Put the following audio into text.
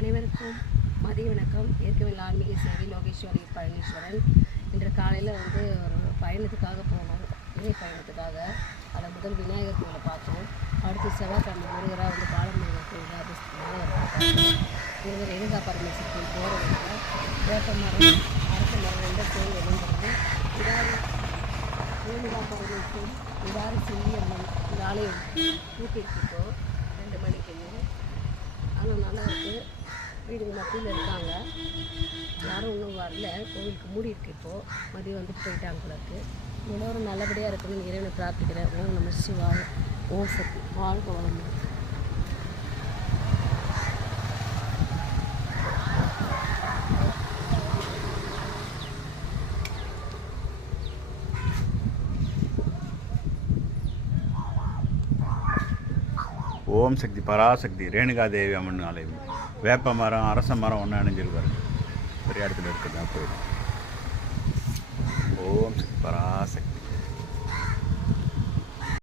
அனைவருக்கும் மதிய வணக்கம். ஏற்கனவே ஆன்மீக சேவை லோகேஸ்வரி பழனீஸ்வரன். இன்று காலையில் ஒரு பயணத்துக்காக போனோம், இணை பயணத்துக்காக. அதை முதல் விநாயகர் கோயிலை பார்த்தோம். அடுத்து செவ்வாய்க்கிழமை முருகராக பாலமுருகர் கோயில் முருகர் ரேணுகா பரமேஸ்வரர் கோயில் போகிற வழியில் வேப்ப மரம் அரச மரம் 2 கோயில் எழுந்திருந்து ரேணுகா பரமேஸ்வரன் விடாரி செல்லியம்மன் இந்த ஆலயம் கூட்டியிருக்கோ 2 மணிக்கு. ஆனால் நல்லா இருக்குது. வீடுங்க மத்தியில் இருக்காங்க, யாரும் இன்னும் வரல. கோவிலுக்கு மூடி இருக்கு. இப்போது மதியம் வந்துட்டு போயிட்டாங்க போல இருக்குது. எல்லோரும் நல்லபடியாக இருக்கணும்னு இறைவனை பிரார்த்திக்கிறேன். ஓம் நம சிவாய. ஓம் சக்தி. வாழ்க வளமுடன். ஓம் சக்தி பராசக்தி ரேணுகாதேவி அம்மன் ஆலயம். வேப்ப மரம் அரச மரம் ஒன்று அணிஞ்சிருக்காரு. பெரிய இடத்துல இருக்குது. போயிடும்.